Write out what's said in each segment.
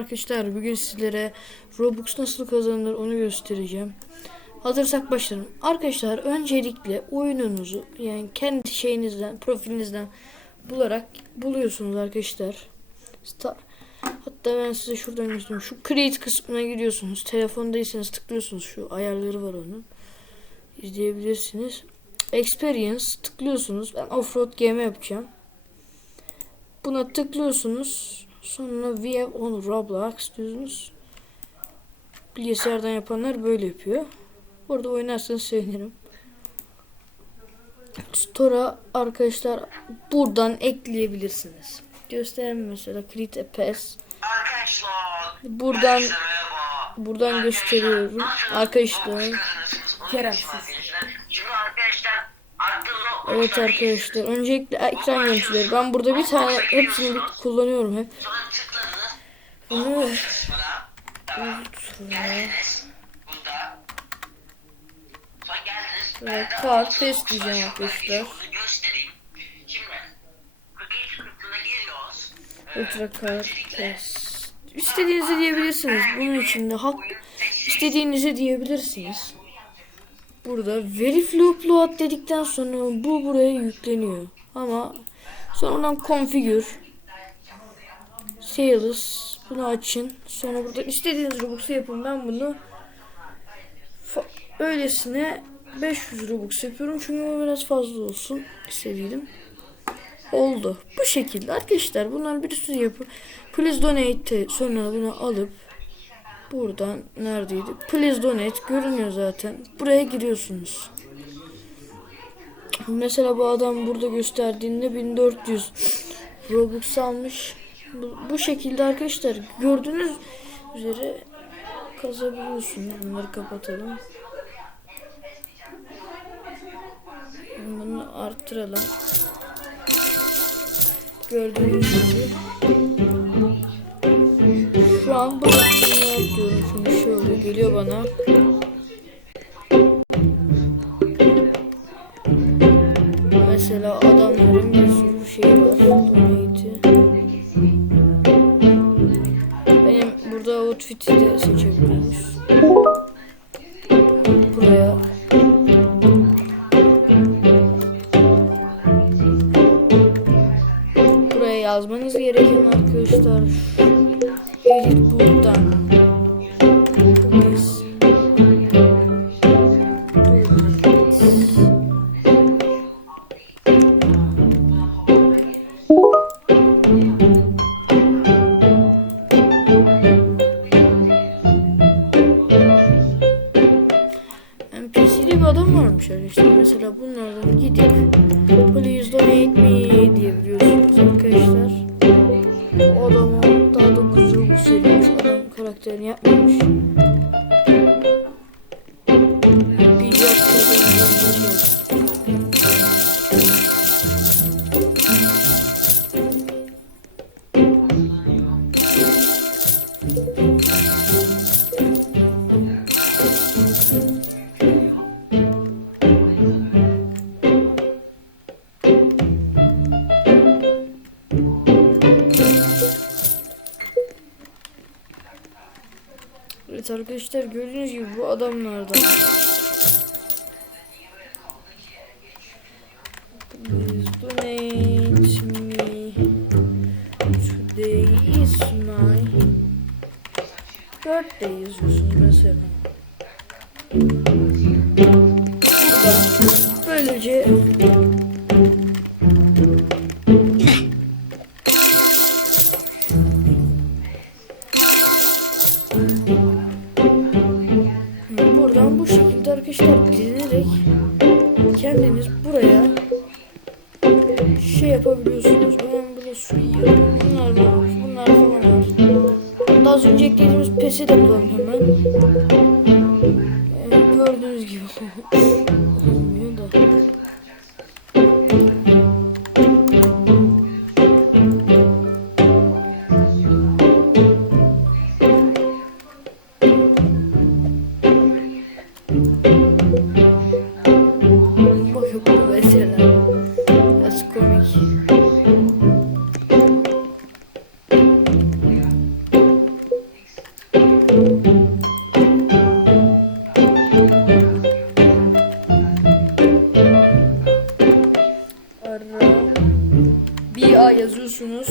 arkadaşlar. Bugün sizlere Robux nasıl kazanılır onu göstereceğim. Hazırsak başlayalım. Arkadaşlar öncelikle oyununuzu yani kendi şeyinizden, profilinizden bularak buluyorsunuz arkadaşlar. Sta- Hatta ben size şuradan göstereyim. Şu create kısmına giriyorsunuz. Telefondaysanız tıklıyorsunuz. Şu ayarları var onun. İzleyebilirsiniz. Experience tıklıyorsunuz. Ben offroad game yapacağım. Buna tıklıyorsunuz. Sonra have on Roblox diyorsunuz. Bilgisayardan yapanlar böyle yapıyor. Burada oynarsanız sevinirim. Store'a arkadaşlar buradan ekleyebilirsiniz. Göstereyim mesela create a pass. Buradan buradan gösteriyorum. Arkadaşlar Nasılsınız? Kerem, Arkadaşlar, Şimdi arkadaşlar artık Roblox'ta Evet arkadaşlar öncelikle ekran görüntüleri. Ben burada bir tane hepsini bir kullanıyorum hep. Bunu. Evet, altı test diyeceğim arkadaşlar. ultra kart test. İstediğinizi diyebilirsiniz. Bunun için de hak istediğinizi diyebilirsiniz. Burada very flow upload dedikten sonra bu buraya yükleniyor. Ama sonradan configure sales bunu açın. Sonra burada istediğiniz Robux'u yapın. Ben bunu öylesine 500 Robux yapıyorum. Çünkü bu biraz fazla olsun istedim. Oldu. Bu şekilde arkadaşlar bunlar bir sürü yapı. Please donate sonra bunu alıp buradan neredeydi? Please donate görünüyor zaten. Buraya giriyorsunuz. Mesela bu adam burada gösterdiğinde 1400 Robux almış. Bu, bu şekilde arkadaşlar gördüğünüz üzere kazabiliyorsunuz. Bunları kapatalım. Bunu arttıralım. Gördüğünüz gibi. Şu an yapıyorum. Şimdi şöyle geliyor bana. O adama daha da kuzuru bu söylemiş. Adam karakterini yapmamış. Bir Evet arkadaşlar gördüğünüz gibi bu adamlardan. Please donate me. Today is my mesela. Böylece önce pesi de bulalım hemen. görüyorsunuz.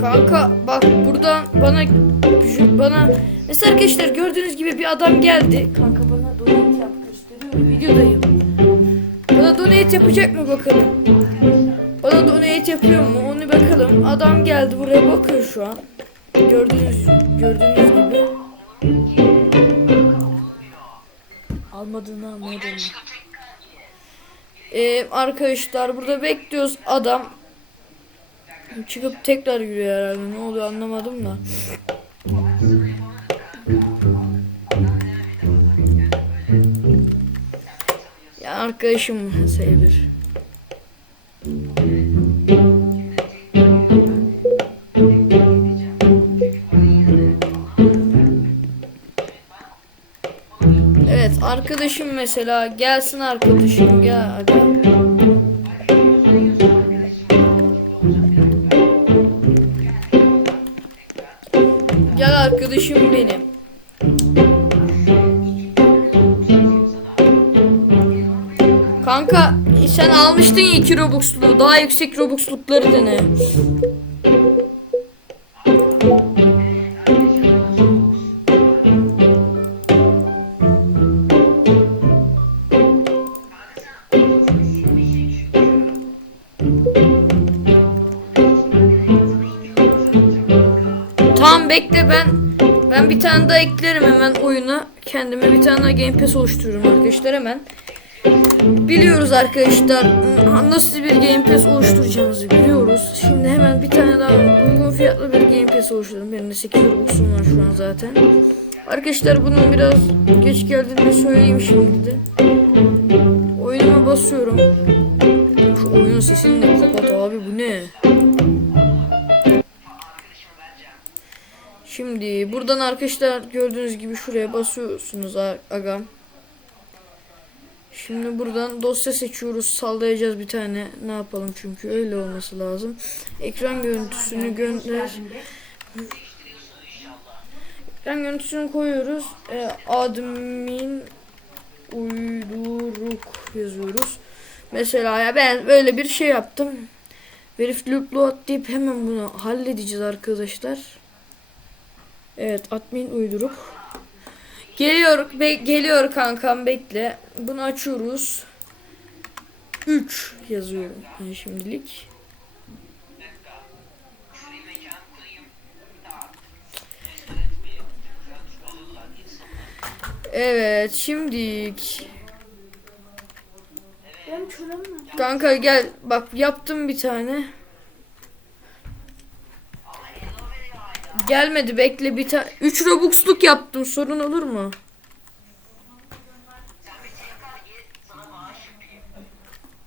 Kanka bak buradan bana bana mesela arkadaşlar gördüğünüz gibi bir adam geldi. Kanka bana donate yap gösteriyor. Videodayım. Bana donate yapacak mı bakalım. Bana donate yapıyor mu? Adam geldi buraya bakın şu an. Gördüğünüz gördüğünüz gibi. Almadığını almadığını. Ee, arkadaşlar burada bekliyoruz adam çıkıp tekrar yürüyor herhalde ne oluyor anlamadım da. Ya arkadaşım sayılır. Evet arkadaşım mesela gelsin arkadaşım gel hadi. Gel arkadaşım benim. Kanka sen almıştın ya 2 Robux'lu. Daha yüksek Robux'lukları dene. Tamam bekle ben ben bir tane daha eklerim hemen oyuna. Kendime bir tane daha Game Pass oluştururum arkadaşlar hemen. Biliyoruz arkadaşlar ıı, nasıl bir Game Pass oluşturacağımızı biliyoruz. Şimdi hemen bir tane daha uygun fiyatlı bir Game Pass oluşturalım. Benim de 8 Robux'um var şu an zaten. Arkadaşlar bunun biraz geç geldiğini söyleyeyim şimdi de. Oyunuma basıyorum. Şu oyunun sesini de kapat abi bu ne? Şimdi buradan arkadaşlar gördüğünüz gibi şuraya basıyorsunuz a- agam. Şimdi buradan dosya seçiyoruz. Sallayacağız bir tane. Ne yapalım çünkü öyle olması lazım. Ekran görüntüsünü gönder. Ekran görüntüsünü koyuyoruz. E, admin uyduruk yazıyoruz. Mesela ya ben böyle bir şey yaptım. Verif loop deyip hemen bunu halledeceğiz arkadaşlar. Evet admin uyduruk. Geliyor be, geliyor kankam bekle. Bunu açıyoruz. 3 yazıyorum ben şimdilik. Evet şimdilik. Kanka gel bak yaptım bir tane. Gelmedi bekle bir tane. 3 Robux'luk yaptım sorun olur mu?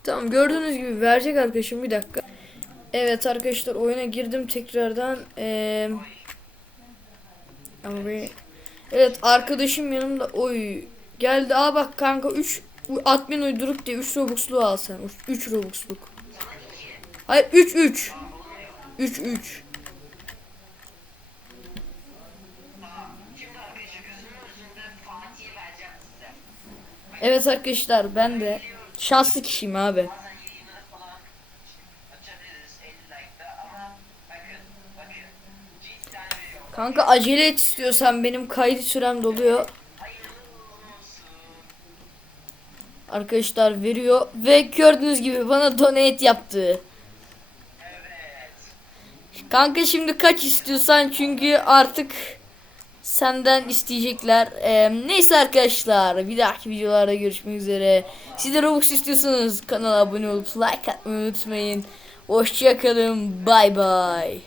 Tamam gördüğünüz gibi verecek arkadaşım bir dakika. Evet arkadaşlar oyuna girdim tekrardan. Ee, ama bir- Evet arkadaşım yanımda. Oy geldi. Aa bak kanka 3 admin uyduruk diye 3 Robux'lu al sen. 3 Robux'luk. Hayır 3 3. 3 3. Şimdi arkadaşlar gözümün önünde Fatih'i vereceğim size. Evet arkadaşlar ben de şanslı kişiyim abi. Bazen yayınları falan açabiliriz 50 like'da ama bakın bakın cidden veriyorum. Kanka acele et istiyorsan benim kaydı sürem doluyor. Arkadaşlar veriyor ve gördüğünüz gibi bana donate yaptı. Kanka şimdi kaç istiyorsan çünkü artık senden isteyecekler. Ee, neyse arkadaşlar bir dahaki videolarda görüşmek üzere. Siz de Robux istiyorsanız kanala abone olup like atmayı unutmayın. Hoşçakalın bay bay.